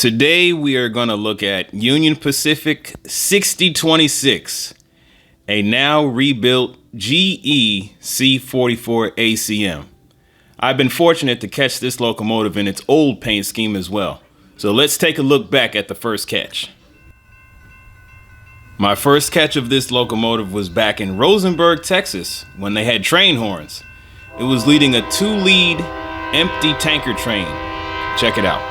Today we are going to look at Union Pacific 6026, a now rebuilt GE C44 ACM. I've been fortunate to catch this locomotive in its old paint scheme as well. So let's take a look back at the first catch. My first catch of this locomotive was back in Rosenberg, Texas, when they had train horns. It was leading a 2-lead empty tanker train. Check it out.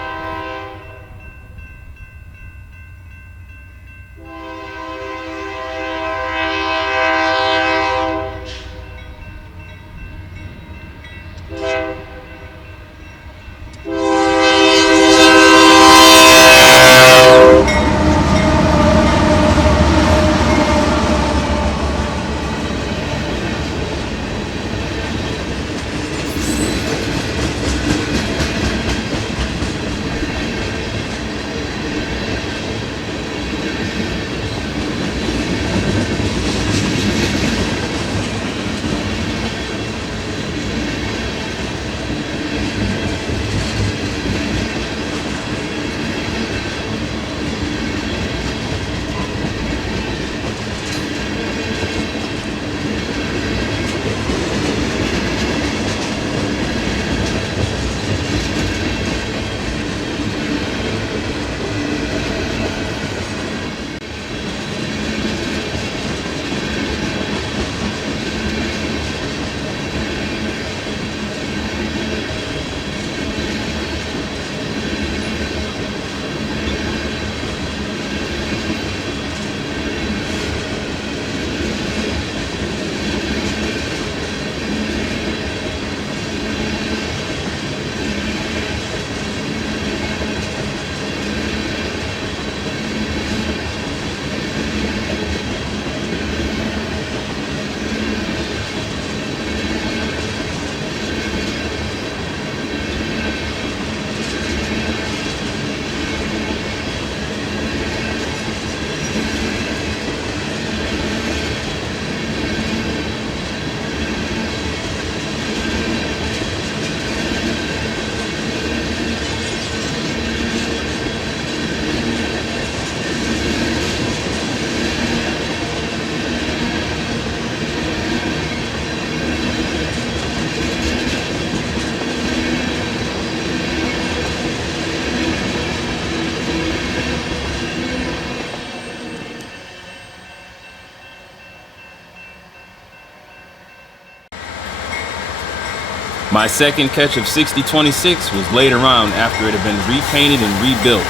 My second catch of 6026 was later on after it had been repainted and rebuilt.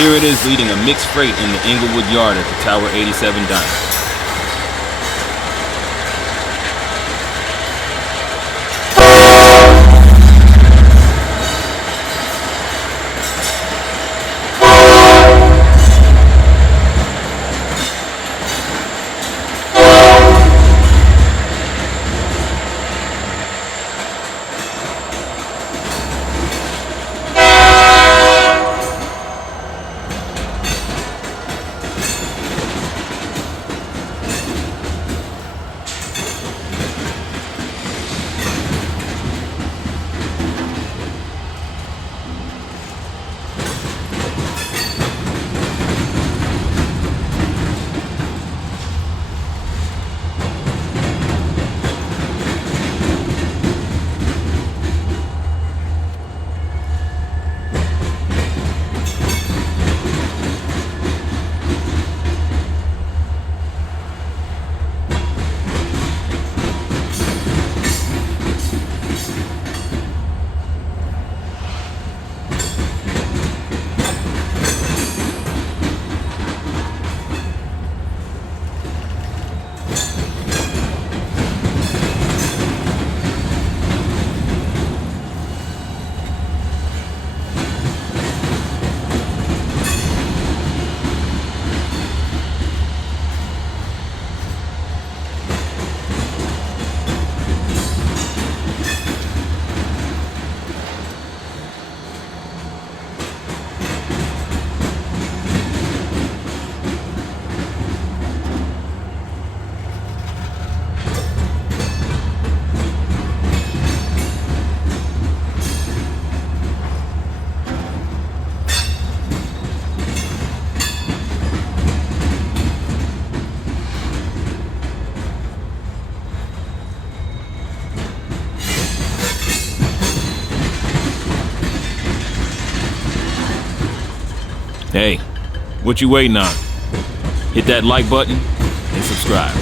Here it is leading a mixed freight in the Inglewood Yard at the Tower 87 dock. Hey, what you waiting on? Hit that like button and subscribe.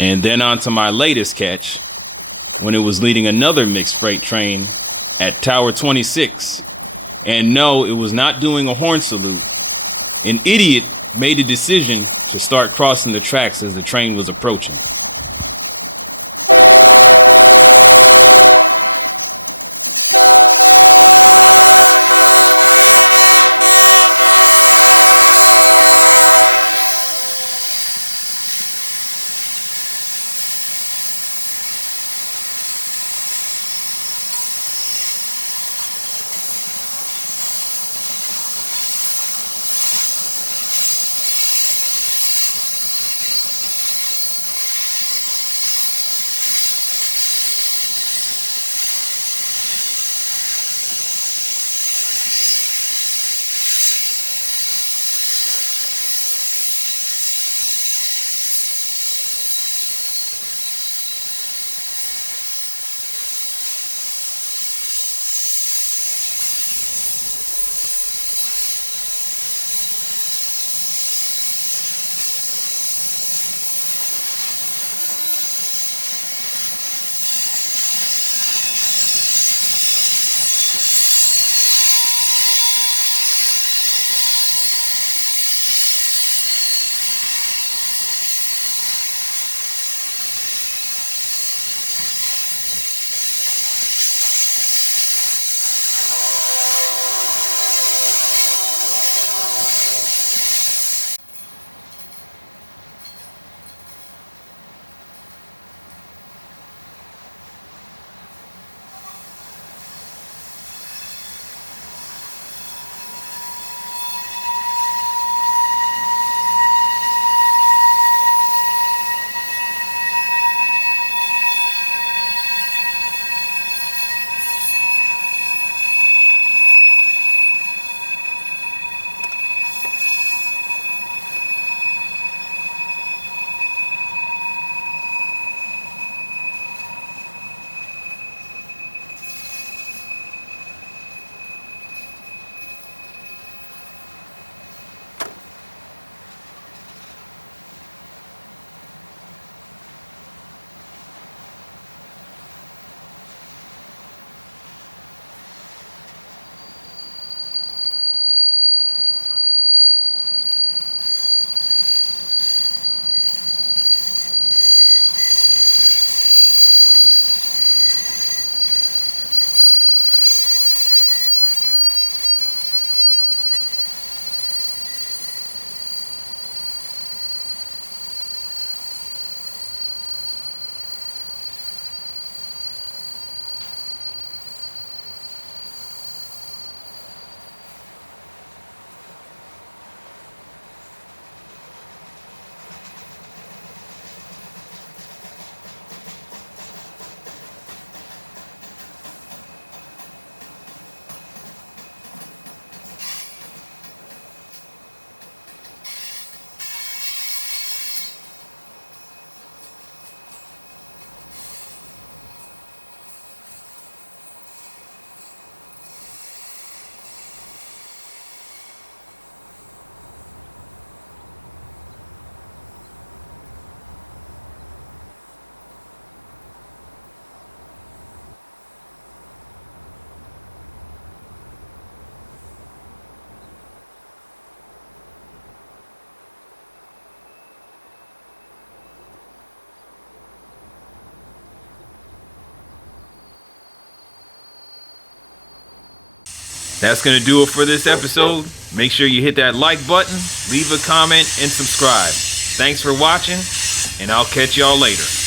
And then on to my latest catch, when it was leading another mixed freight train at Tower 26. And no, it was not doing a horn salute. An idiot made the decision to start crossing the tracks as the train was approaching. That's going to do it for this episode. Make sure you hit that like button, leave a comment, and subscribe. Thanks for watching, and I'll catch y'all later.